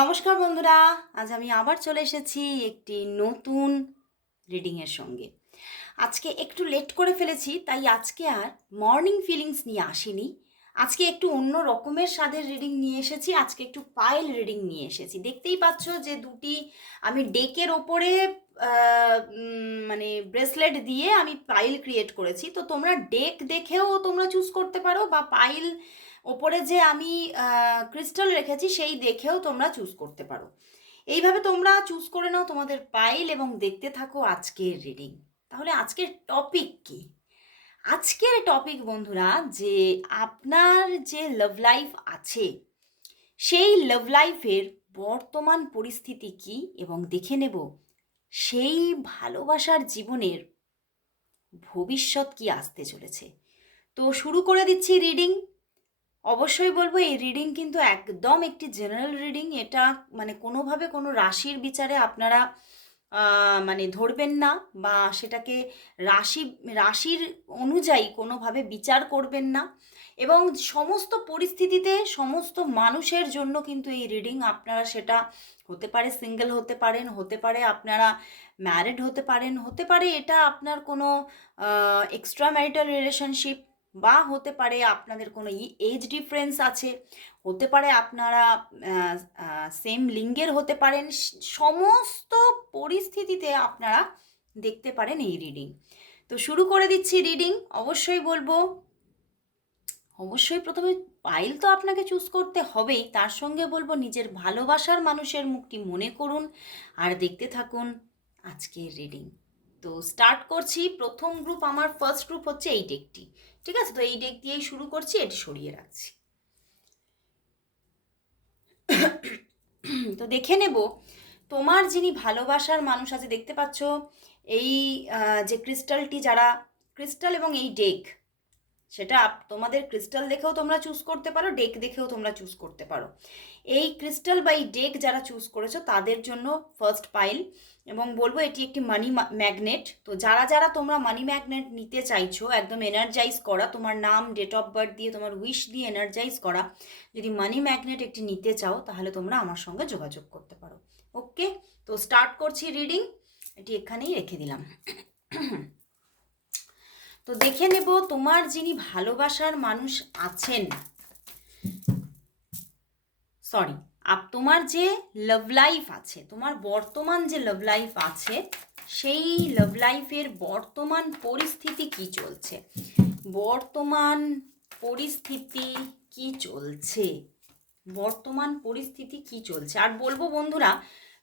নমস্কার বন্ধুরা, আজ আমি আবার চলে এসেছি একটি নতুন রিডিংয়ের সঙ্গে। আজকে একটু লেট করে ফেলেছি, তাই আজকে আর মর্নিং ফিলিংস নিয়ে আসিনি। আজকে একটু অন্য রকমের স্বাদের রিডিং নিয়ে এসেছি, আজকে একটু পাইল রিডিং নিয়ে এসেছি। দেখতেই পাচ্ছ যে দুটি আমি ডেকের ওপরে মানে ব্রেসলেট দিয়ে আমি পাইল ক্রিয়েট করেছি। তো তোমরা ডেক দেখেও তোমরা চুজ করতে পারো বা পাইল ওপরে যে আমি ক্রিস্টাল রেখেছি সেই দেখেও তোমরা চুজ করতে পারো। এইভাবে তোমরা চুজ করে নাও তোমাদের পাইল এবং দেখতে থাকো আজকের রিডিং তাহলে আজকের টপিক কি? আজকের টপিক বন্ধুরা, যে আপনার যে লাভ লাইফ আছে, সেই লাভ লাইফের বর্তমান পরিস্থিতি কি এবং দেখে নেব। সেই ভালোবাসার জীবনের ভবিষ্যৎ কি আসতে চলেছে। তো শুরু করে দিচ্ছি রিডিং অবশ্যই বলব এই রিডিং কিন্তু একদম একটি জেনারেল রিডিং এটা মানে কোনোভাবে কোনো রাশির বিচারে আপনারা মানে ধরবেন না বা সেটাকে রাশি, রাশির অনুযায়ী কোনোভাবে বিচার করবেন না। এবং সমস্ত পরিস্থিতিতে সমস্ত মানুষের জন্য কিন্তু এই রিডিং আপনারা সেটা হতে পারে সিঙ্গেল হতে পারেন, হতে পারে আপনারা ম্যারিড হতে পারেন, হতে পারে এটা আপনার কোনো এক্সট্রা ম্যারিটাল রিলেশনশিপ বা হতে পারে আপনাদের কোনো এজ ডিফারেন্স আছে। হতে পারে আপনারা সেম লিঙ্গের হতে পারেন। সমস্ত পরিস্থিতিতে আপনারা দেখতে পারেন এই রিডিং তো শুরু করে দিচ্ছি রিডিং অবশ্যই বলব। অবশ্যই প্রথমে পাইল তো আপনাকে চুজ করতে হবেই। তার সঙ্গে বলব নিজের ভালোবাসার মানুষের মুখটি মনে করুন আর দেখতে থাকুন আজকের রিডিং তো স্টার্ট করছি। প্রথম গ্রুপ আমার ফার্স্ট গ্রুপ হচ্ছে এই ডেকটি ঠিক আছে? তো এই ডেক দিয়েই শুরু করছি, এটি সরিয়ে রাখছি। তো দেখে নেব, তোমার যিনি ভালোবাসার মানুষ আছে, দেখতে পাচ্ছ, এই যে ক্রিস্টালটি যারা ক্রিস্টাল এবং এই ডেক সেটা তোমাদের ক্রিস্টাল দেখেও তোমরা চুজ করতে পারো ডেক দেখেও তোমরা চুজ করতে পারো। এই ক্রিস্টাল বা এই ডেক যারা চুজ করেছ, তাদের জন্য ফার্স্ট পাইল এবং বলব এটি একটি মানি ম্যাগনেট তো যারা যারা তোমরা মানি ম্যাগনেট নিতে চাইছো, একদম এনার্জাইজ করা, তোমার নাম ডেট অফ বার্থ দিয়ে, তোমার উইশ দিয়ে এনার্জাইজ করা, যদি মানি ম্যাগনেট একটি নিতে চাও, তাহলে তোমরা আমার সঙ্গে যোগাযোগ করতে পারো। ওকে তো স্টার্ট করছি রিডিং এটি এখানেই রেখে দিলাম। তো দেখে নেব, তোমার যিনি ভালোবাসার মানুষ আছেন সরি আপ তোমার যে লাভ লাইফ আছে, তোমার বর্তমান যে লাভ লাইফ আছে, সেই লাভ লাইফের বর্তমান পরিস্থিতি কি চলছে? বর্তমান পরিস্থিতি কি চলছে? বর্তমান পরিস্থিতি কি চলছে? আর বলব বন্ধুরা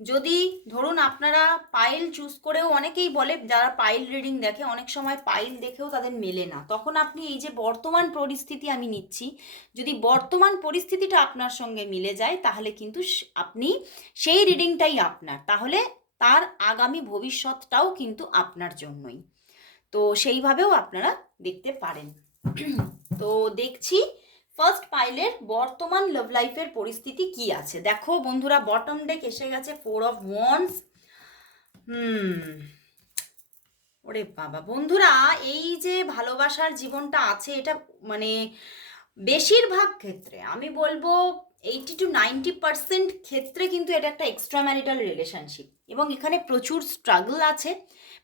যদি ধরুন আপনারা পাইল চুজ করেও অনেকেই বলে, যারা পাইল রিডিং দেখে, অনেক সময় পাইল দেখেও তাদের মেলে না। তখন আপনি এই যে বর্তমান পরিস্থিতি আমি নিচ্ছি, যদি বর্তমান পরিস্থিতিটা আপনার সঙ্গে মিলে যায়, তাহলে কিন্তু আপনি সেই রিডিংটাই আপনার। তাহলে তার আগামী ভবিষ্যৎটাও কিন্তু আপনার জন্যই। তো সেইভাবেও আপনারা দেখতে পারেন। তো দেখছি ফার্স্ট পাইলের বর্তমান লাভ লাইফের পরিস্থিতি কি আছে? দেখো বন্ধুরা বটম ডেক এসে গেছে ফোর অফ ওয়ান্স হুম, ওরে বাবা। বন্ধুরা, এই যে ভালোবাসার জীবনটা আছে, এটা মানে বেশিরভাগ ক্ষেত্রে, আমি বলব এইটি টু নাইনটি পার্সেন্ট ক্ষেত্রে কিন্তু এটা একটা এক্সট্রা ম্যারিটাল রিলেশনশিপ এবং এখানে প্রচুর স্ট্রাগল আছে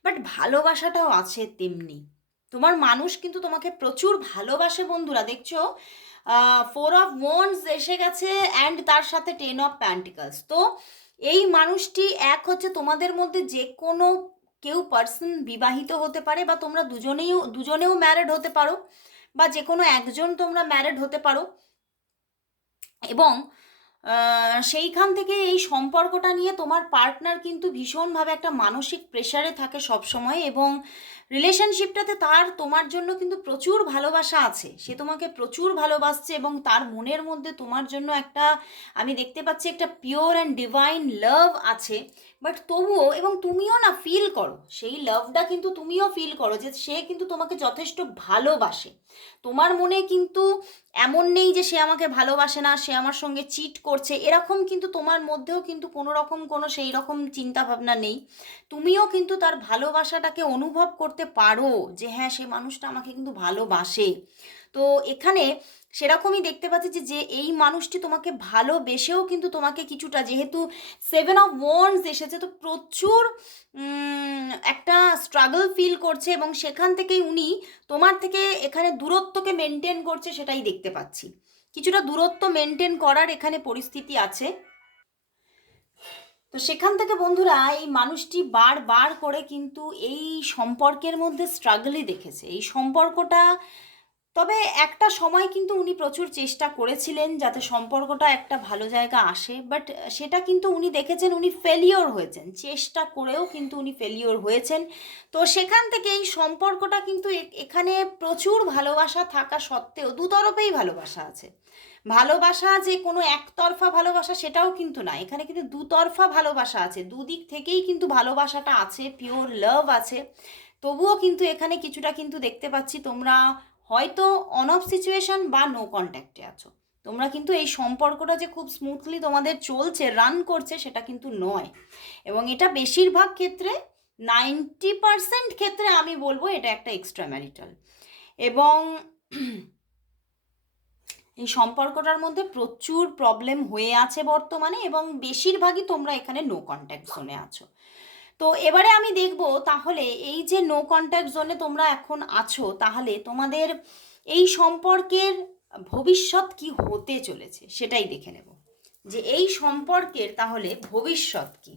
বাট ভালোবাসাটাও আছে তেমনি। তোমার মানুষ কিন্তু তোমাকে প্রচুর ভালোবাসে বন্ধুরা, দেখছ? ফোর অফ ওয়ান্স এসে গেছে অ্যান্ড তার সাথে টেন অফ প্যান্টিকালস তো এই মানুষটি এক হচ্ছে তোমাদের মধ্যে যে কোনো কেউ পার্সন বিবাহিত হতে পারে বা তোমরা দুজনেও দুজনেও ম্যারেড হতে পারো বা যে কোনো একজন তোমরা ম্যারেড হতে পারো। এবং সেইখান থেকে এই সম্পর্কটা নিয়ে তোমার পার্টনার কিন্তু ভীষণভাবে একটা মানসিক প্রেশারে থাকে সব সময় এবং রিলেশনশিপটাতে তার, তোমার জন্য কিন্তু প্রচুর ভালোবাসা আছে। সে তোমাকে প্রচুর ভালোবাসছে এবং তার মনের মধ্যে তোমার জন্য একটা, আমি দেখতে পাচ্ছি একটা পিওর অ্যান্ড ডিভাইন লাভ আছে। বাট তবুও, এবং তুমিও না ফিল করো, সেই লাভটা কিন্তু তুমিও ফিল করো যে সে কিন্তু তোমাকে যথেষ্ট ভালোবাসে। তোমার মনে কিন্তু এমন নেই যে সে আমাকে ভালোবাসে না, সে আমার সঙ্গে চিট করছে। এরকম কিন্তু তোমার মধ্যেও কিন্তু কোনো রকম কোনো সেই রকম চিন্তাভাবনা নেই। তুমিও কিন্তু তার ভালোবাসাটাকে অনুভব করতে পারো যে হ্যাঁ সে মানুষটা আমাকে কিন্তু ভালোবাসে। তো এখানে সেরকমই দেখতে পাচ্ছি যে এই মানুষটি তোমাকে ভালোবেসেও কিন্তু তোমাকে কিছুটা, যেহেতু সেভেন অফ ওয়ান্স এসেছে, তো প্রচুর একটা স্ট্রাগল ফিল করছে এবং সেখান থেকেই উনি তোমার থেকে এখানে দূরত্বকে মেনটেন করছে সেটাই দেখতে পাচ্ছি। কিছুটা দূরত্ব মেনটেন করার এখানে পরিস্থিতি আছে। তো সেখান থেকে বন্ধুরা, এই মানুষটি বারবার করে কিন্তু এই সম্পর্কের মধ্যে স্ট্রাগলই দেখেছে। এই সম্পর্কটা তবে একটা সময় কিন্তু উনি প্রচুর চেষ্টা করেছিলেন যাতে সম্পর্কটা একটা ভালো জায়গা আসে বাট সেটা কিন্তু উনি দেখেছেন উনি ফেলিওর হয়েছেন। চেষ্টা করেও কিন্তু উনি ফেলিওর হয়েছেন। তো সেখান থেকে এই সম্পর্কটা কিন্তু এখানে প্রচুর ভালোবাসা থাকা সত্ত্বেও দুতরফেই ভালোবাসা আছে। ভালোবাসা যে কোনো একতরফা ভালোবাসা সেটাও কিন্তু না। এখানে কিন্তু দুতরফা ভালোবাসা আছে। দুদিক থেকেই কিন্তু ভালোবাসাটা আছে পিওর লাভ আছে। তবুও কিন্তু এখানে কিছুটা কিন্তু দেখতে পাচ্ছি তোমরা হয়তো অন অফ সিচুয়েশন বা নো কন্ট্যাক্টে আছো। তোমরা কিন্তু এই সম্পর্কটা যে খুব স্মুথলি তোমাদের চলছে রান করছে, সেটা কিন্তু নয়। এবং এটা বেশিরভাগ ক্ষেত্রে নাইনটি পারসেন্ট ক্ষেত্রে আমি বলব এটা একটা এক্সট্রা ম্যারিটাল এবং এই সম্পর্কটার মধ্যে প্রচুর প্রবলেম হয়ে আছে বর্তমানে এবং বেশিরভাগই তোমরা এখানে নো কন্ট্যাক্ট জোনে আছো। তো এবারে আমি দেখব তাহলে এই যে নো কন্ট্যাক্ট জোনে তোমরা এখন আছো, তাহলে তোমাদের এই সম্পর্কের ভবিষ্যৎ কি হতে চলেছে সেটাই দেখে নেব। যে এই সম্পর্কের তাহলে ভবিষ্যৎ কি?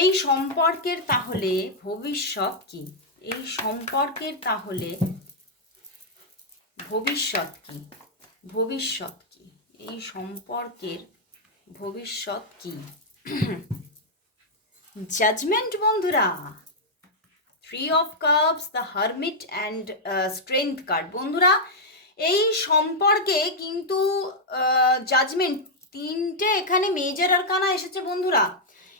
এই সম্পর্কের তাহলে ভবিষ্যৎ কি? এই সম্পর্কের তাহলে ভবিষ্যৎ কি? ভবিষ্যৎ কি? এই সম্পর্কের ভবিষ্যৎ কি? জাজমেন্ট বন্ধুরা। Three of cups the hermit and strength card বন্ধুরা, এই সম্পর্কে কিন্তু জাজমেন্ট তিনটে এখানে মেজর আরকানা এসেছে, বন্ধুরা।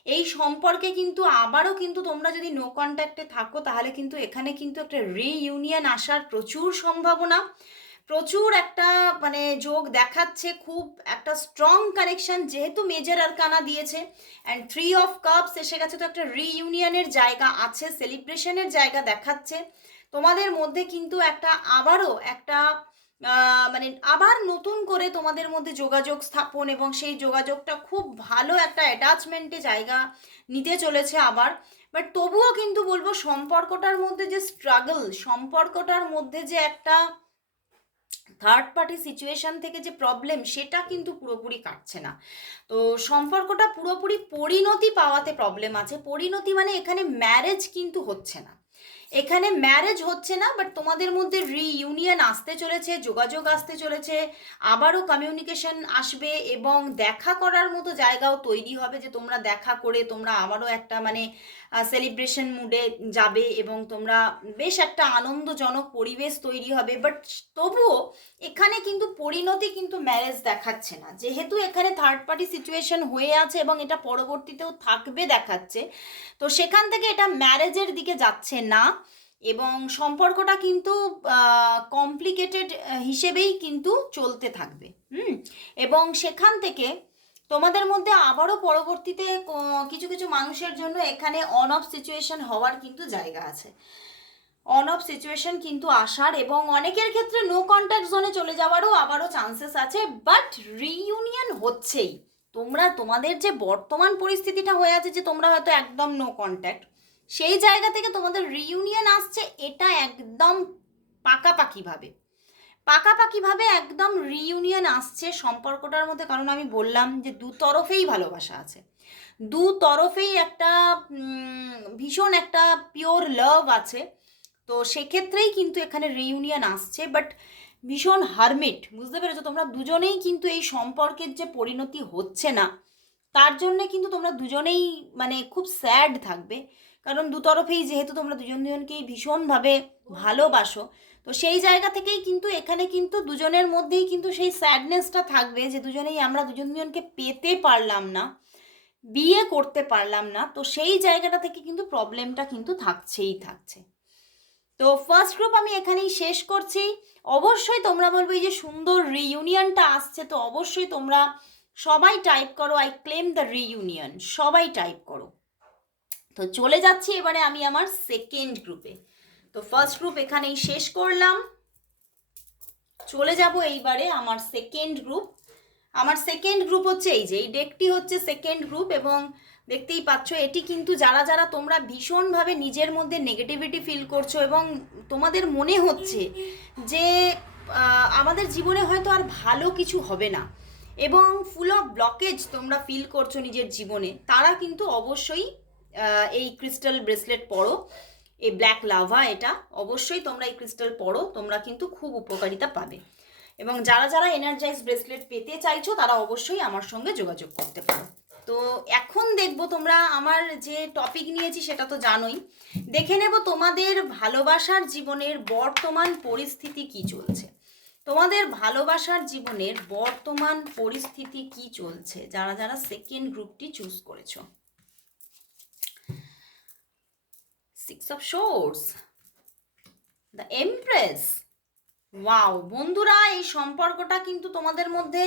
এই সম্পর্কে কিন্তু আবারও কিন্তু তোমরা যদি নো কন্ট্যাক্টে থাকো, তাহলে কিন্তু এখানে কিন্তু একটা রিইউনিয়ন আসার প্রচুর সম্ভাবনা। প্রচুর একটা মানে যোগ দেখাচ্ছে, খুব একটা স্ট্রং কানেকশন যেহেতু মেজর আরকানা দিয়েছে। অ্যান্ড থ্রি অফ কাপস এসে গেছে তো একটা রিইউনিয়নের জায়গা আছে সেলিব্রেশনের জায়গা দেখাচ্ছে। তোমাদের মধ্যে কিন্তু একটা আবারও একটা মানে আবার নতুন করে তোমাদের মধ্যে যোগাযোগ স্থাপন এবং সেই যোগাযোগটা খুব ভালো একটা অ্যাটাচমেন্টে জায়গা নিতে চলেছে আবার। বাট তবুও কিন্তু বলব সম্পর্কটার মধ্যে যে স্ট্রাগল সম্পর্কটার মধ্যে যে একটা থার্ড পার্টি সিচুয়েশন থেকে যে প্রবলেম সেটা কিন্তু পুরোপুরি কাটছে না। তো সম্পর্কটা পুরোপুরি পরিণতি পাওয়াতে প্রবলেম আছে। পরিণতি মানে এখানে ম্যারেজ কিন্তু হচ্ছে না। এখানে ম্যারেজ হচ্ছে না বাট তোমাদের মধ্যে রিইউনিয়ন আসতে চলেছে, যোগাযোগ আসতে চলেছে, আবারও কমিউনিকেশন আসবে এবং দেখা করার মতো জায়গাও তৈরি হবে যে তোমরা দেখা করে তোমরা আবারও একটা মানে সেলিব্রেশন মুডে যাবে এবং তোমরা বেশ একটা আনন্দজনক পরিবেশ তৈরি হবে। বাট তবুও এখানে কিন্তু পরিণতি কিন্তু ম্যারেজ দেখাচ্ছে না। যেহেতু এখানে থার্ড পার্টি সিচুয়েশন হয়ে আছে এবং এটা পরবর্তীতেও থাকবে দেখাচ্ছে, তো সেখান থেকে এটা ম্যারেজের দিকে যাচ্ছে না। এবং সম্পর্কটা কিন্তু কমপ্লিকেটেড হিসেবেই কিন্তু চলতে থাকবে। হুম? এবং সেখান থেকে তোমাদের মধ্যে আবারও পরবর্তীতে কিছু কিছু মানুষের জন্য এখানে অন অফ সিচুয়েশন হওয়ার কিন্তু জায়গা আছে। অন অফ সিচুয়েশন কিন্তু আসার এবং অনেকের ক্ষেত্রে নো কন্ট্যাক্ট জোনে চলে যাওয়ারও আবারও চান্সেস আছে বাট রিইউনিয়ন হচ্ছেই। তোমরা, তোমাদের যে বর্তমান পরিস্থিতিটা হয়ে আছে যে তোমরা হয়তো একদম নো কন্ট্যাক্ট সেই জায়গা থেকে তোমাদের রিইউনিয়ন আসছে, এটা একদম পাকাপাকিভাবে। পাকাপাকিভাবে একদম রিইউনিয়ন আসছে সম্পর্কটার মধ্যে, কারণ আমি বললাম যে দু তরফেই ভালোবাসা আছে। দু তরফেই একটা ভীষণ একটা পিওর লাভ আছে। তো সেক্ষেত্রেই কিন্তু এখানে রিইউনিয়ন আসছে বাট ভীষণ হারমিট বুঝতে পেরেছ? তোমরা দুজনেই কিন্তু এই সম্পর্কের যে পরিণতি হচ্ছে না, তার জন্যে কিন্তু তোমরা দুজনেই মানে খুব স্যাড থাকবে। কারণ দুতরফেই যেহেতু তোমরা দুজন দুজনকেই ভীষণভাবে ভালোবাসো, তো সেই জায়গা থেকেই কিন্তু এখানে কিন্তু দুজনের মধ্যেই কিন্তু সেই স্যাডনেসটা থাকবে যে দুজনেই আমরা দুজন দুজনকে পেতে পারলাম না, বিয়ে করতে পারলাম না, তো সেই জায়গাটা থেকে কিন্তু প্রবলেমটা কিন্তু থাকছেই থাকছে। তো ফার্স্ট গ্রুপ আমি এখানেই শেষ করছি। অবশ্যই তোমরা বলবে এই যে সুন্দর রিইউনিয়নটা আসছে, তো অবশ্যই তোমরা সবাই টাইপ করো আই ক্লেম দ্য রিইউনিয়ন সবাই টাইপ করো। তো চলে যাচ্ছি এবারে আমি আমার সেকেন্ড গ্রুপে তো ফার্স্ট গ্রুপ এখানেই শেষ করলাম। চলে যাব এইবারে আমার সেকেন্ড গ্রুপ আমার সেকেন্ড গ্রুপ হচ্ছে এই যে, এই ডেকটি হচ্ছে সেকেন্ড গ্রুপ এবং দেখতেই পাচ্ছ এটি কিন্তু যারা যারা তোমরা ভীষণভাবে নিজের মধ্যে নেগেটিভিটি ফিল করছ এবং তোমাদের মনে হচ্ছে যে আমাদের জীবনে হয়তো আর ভালো কিছু হবে না এবং ফুল অফ ব্লকেজ তোমরা ফিল করছ নিজের জীবনে, তারা কিন্তু অবশ্যই এই ক্রিস্টাল ব্রেসলেট পরো। এই ব্ল্যাক লাভা এটা, অবশ্যই তোমরা এই ক্রিস্টাল পরো, তোমরা কিন্তু খুব উপকারিতা পাবে। এবং যারা যারা এনার্জাইজ ব্রেসলেট পেতে চাইছো, তারা অবশ্যই আমার সঙ্গে যোগাযোগ করতে পারো। তো এখন দেখব তোমরা আমার যে টপিক নিয়েছি, সেটা তো জানোই। দেখে নেব তোমাদের ভালোবাসার জীবনের বর্তমান পরিস্থিতি কি চলছে। তোমাদের ভালোবাসার জীবনের বর্তমান পরিস্থিতি কি চলছে, যারা যারা সেকেন্ড গ্রুপটি চুজ করেছ। Six of swords the empress wow বন্ধুরা, এই সম্পর্কটা কিন্তু তোমাদের মধ্যে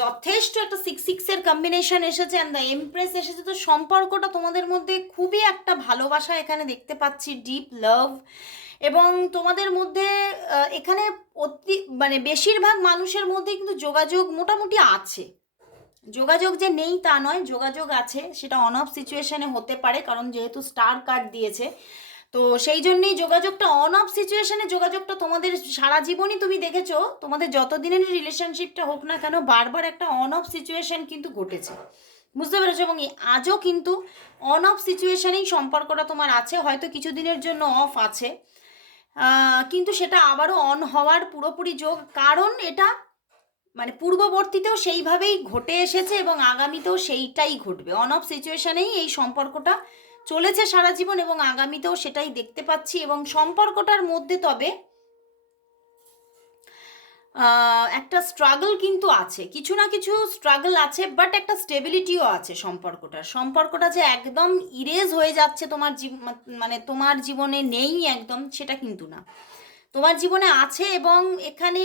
যথেষ্ট একটা সিক্স সিক্সের কম্বিনেশন এসেছে অ্যান্ড দ্য এমপ্রেস এসেছে। তো সম্পর্কটা তোমাদের মধ্যে খুবই একটা ভালোবাসা এখানে দেখতে পাচ্ছি ডিপ লাভ এবং তোমাদের মধ্যে এখানে অতি মানে বেশিরভাগ মানুষের মধ্যে কিন্তু যোগাযোগ মোটামুটি আছে। যোগাযোগ যে নেই তা নয়, যোগাযোগ আছে, সেটা অন অফ সিচুয়েশনে হতে পারে, কারণ যেহেতু স্টার কার্ড দিয়েছে। তো সেই জন্যেই যোগাযোগটা অন অফ সিচুয়েশনে যোগাযোগটা তোমাদের সারা জীবনই তুমি দেখেছ, তোমাদের যতদিনের রিলেশনশিপটা হোক না কেন, বারবার একটা অন অফ সিচুয়েশন কিন্তু ঘটেছে। বুঝতে পেরেছ? এবং আজও কিন্তু অন অফ সিচুয়েশনেই সম্পর্কটা তোমার আছে, হয়তো কিছুদিনের জন্য অফ আছে। কিন্তু সেটা আবারও অন হওয়ার পুরোপুরি যোগ, কারণ এটা মানে পূর্ববর্তীতেও সেইভাবেই ঘটে এসেছে এবং আগামীতেও সেইটাই ঘটবে। অন অফ সিচুয়েশনেই এই সম্পর্কটা চলেছে সারা জীবন এবং আগামীতেও সেটাই দেখতে পাচ্ছি এবং সম্পর্কটার মধ্যে তবে একটা স্ট্রাগল কিন্তু আছে। কিছু না কিছু স্ট্রাগল আছে বাট একটা স্টেবিলিটিও আছে সম্পর্কটার। সম্পর্কটা যে একদম ইরেজ হয়ে যাচ্ছে তোমার মানে তোমার জীবনে নেই একদম, সেটা কিন্তু না। তোমার জীবনে আছে এবং এখানে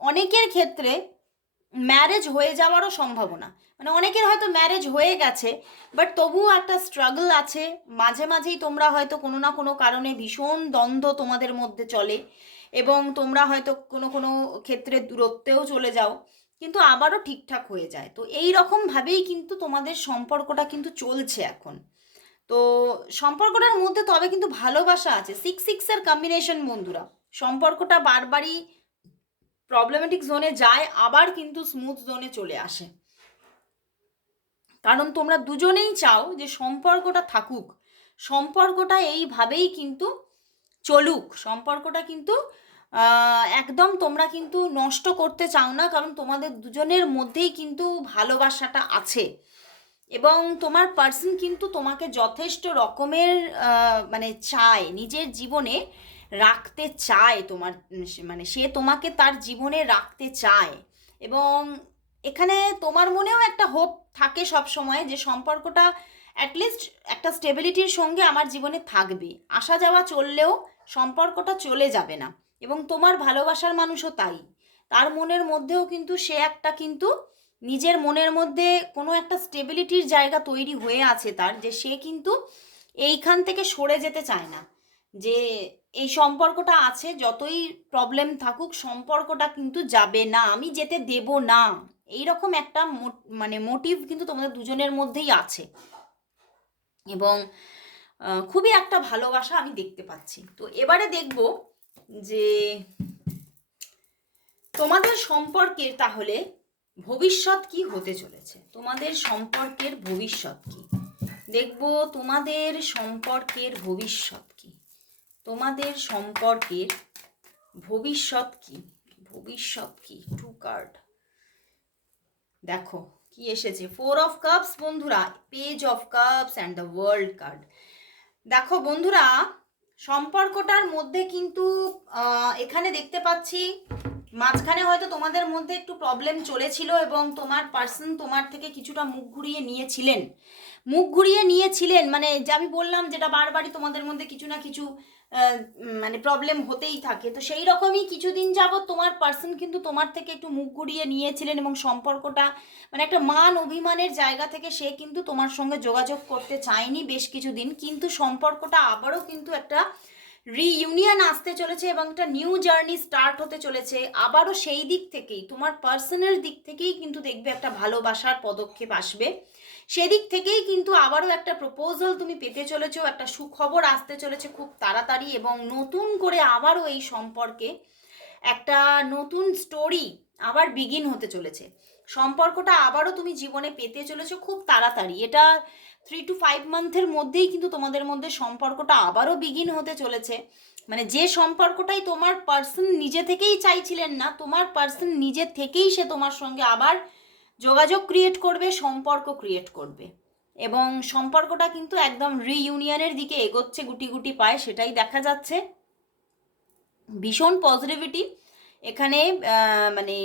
অনেকের ক্ষেত্রে ম্যারেজ হয়ে যাওয়ারও সম্ভাবনা। মানে অনেকের হয়তো ম্যারেজ হয়ে গেছে বাট তবুও একটা স্ট্রাগল আছে। মাঝে মাঝেই তোমরা হয়তো কোনো না কোনো কারণে ভীষণ দ্বন্দ্ব তোমাদের মধ্যে চলে এবং তোমরা হয়তো কোনো কোনো ক্ষেত্রে দূরত্বেও চলে যাও, কিন্তু আবারও ঠিকঠাক হয়ে যায়। তো এই রকমভাবেই কিন্তু তোমাদের সম্পর্কটা কিন্তু চলছে এখন। তো সম্পর্কটার মধ্যে তবে কিন্তু ভালোবাসা আছে। সিক্স সিক্সের কম্বিনেশন বন্ধুরা, সম্পর্কটা বারবারই প্রবলেমেটিক জোনে যায়, আবার কিন্তু স্মুথ জোনে চলে আসে। কারণ তোমরা দুজনেই চাও যে সম্পর্কটা থাকুক। সম্পর্কটা এইভাবেই কিন্তু চলুক। সম্পর্কটা কিন্তু একদম তোমরা কিন্তু নষ্ট করতে চাও না, কারণ তোমাদের দুজনের মধ্যেই কিন্তু ভালোবাসাটা আছে। এবং তোমার পার্সন কিন্তু তোমাকে যথেষ্ট রকমের মানে চায় নিজের জীবনে। রাখতে চায় তোমার মানে সে তোমাকে তার জীবনে রাখতে চায়। এবং এখানে তোমার মনেও একটা হোপ থাকে সব সময় যে সম্পর্কটা অ্যাটলিস্ট একটা স্টেবিলিটির সঙ্গে আমার জীবনে থাকবে। আসা যাওয়া চললেও সম্পর্কটা চলে যাবে না। এবং তোমার ভালোবাসার মানুষও তাই। তার মনের মধ্যেও কিন্তু সে একটা কিন্তু নিজের মনের মধ্যে কোনো একটা স্টেবিলিটির জায়গা তৈরি হয়ে আছে তার, যে সে কিন্তু এইখান থেকে সরে যেতে চায় না। যে এই সম্পর্কটা আছে, যতই প্রবলেম থাকুক, সম্পর্কটা কিন্তু যাবে না। আমি যেতে দেব না। এই রকম একটা মানে মোটিভ কিন্তু তোমাদের দুজনের মধ্যেই আছে। এবং খুবই একটা ভালোবাসা আমি দেখতে পাচ্ছি। তো এবারে দেখব যে তোমাদের সম্পর্কের তাহলে ভবিষ্যৎ কি হতে চলেছে? তোমাদের সম্পর্কের ভবিষ্যৎ কি? দেখব তোমাদের সম্পর্কের ভবিষ্যৎ কি। তোমাদের সম্পর্কের ভবিষ্যৎ কি? ভবিষ্যৎ কি? Two card. দেখো, কি এসেছে? ফোর অফ কাপস বন্ধুরা page of cups and the world card দেখো, বন্ধুরা, সম্পর্কটার মধ্যে কিন্তু এখানে দেখতে পাচ্ছি, মাঝখানে হয়তো তোমাদের মধ্যে একটু প্রবলেম চলেছিল এবং তোমার পার্সন তোমার থেকে কিছুটা মুখ ঘুরিয়ে নিয়েছিলেন। মুখ ঘুরিয়ে নিয়েছিলেন। মানে যে আমি বললাম যেটা বারবারই তোমাদের মধ্যে কিছু না কিছু মানে প্রবলেম হতেই থাকে। তো সেই রকমই কিছুদিন যাবত তোমার পার্সন কিন্তু তোমার থেকে একটু মুখ ঘুরিয়ে নিয়েছিলেন এবং সম্পর্কটা মানে একটা মান অভিমানের জায়গা থেকে সে কিন্তু তোমার সঙ্গে যোগাযোগ করতে চায়নি বেশ কিছুদিন। কিন্তু সম্পর্কটা আবারও কিন্তু একটা রিইউনিয়ন আসতে চলেছে এবং একটা নিউ জার্নি স্টার্ট হতে চলেছে। আবারও সেই দিক থেকেই, তোমার পার্সনের দিক থেকেই কিন্তু দেখবে একটা ভালোবাসার পদক্ষেপ আসবে। সেদিক থেকেই কিন্তু আবারও একটা প্রপোজাল তুমি পেতে চলেছো, একটা সুখবর আসতে চলেছে খুব তাড়াতাড়ি এবং নতুন করে আবারও এই সম্পর্কে একটা নতুন স্টোরি আবার বিগিন হতে চলেছে। সম্পর্কটা আবারও তুমি জীবনে পেতে চলেছো খুব তাড়াতাড়ি। এটা থ্রি টু ফাইভ মান্থের মধ্যেই কিন্তু তোমাদের মধ্যে সম্পর্কটা আবারও বিগিন হতে চলেছে। মানে যে সম্পর্কটাই তোমার পার্সন নিজে থেকেই চাইছিলেন না, তোমার পার্সন নিজে থেকেই সে তোমার সঙ্গে আবার যোগাযোগ ক্রিয়েট করবে, সম্পর্ক ক্রিয়েট করবে। এবং সম্পর্কটা কিন্তু একদম রিইউনিয়নের দিকে এগোচ্ছে, গুটি গুটি পায়, সেটাই দেখা যাচ্ছে। ভীষণ পজিটিভিটি এখানে মানে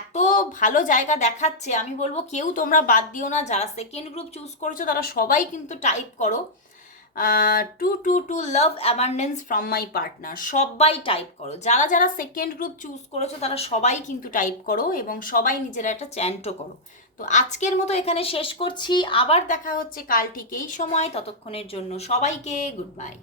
এত ভালো জায়গা দেখাচ্ছে, আমি বলব কেউ তোমরা বাদ দিও না, যারা সেকেন্ড গ্রুপ চুজ করেছ, তারা সবাই কিন্তু টাইপ করো। Two two two love abundance from my partner সবাই টাইপ করো। যারা যারা সেকেন্ড গ্রুপ চুজ করেছ, তারা সবাই কিন্তু টাইপ করো এবং সবাই নিজেরা একটা চ্যান্টও করো। তো আজকের মতো এখানে শেষ করছি। আবার দেখা হচ্ছে কাল ঠিক এই সময়। ততক্ষণের জন্য সবাইকে গুড বাই।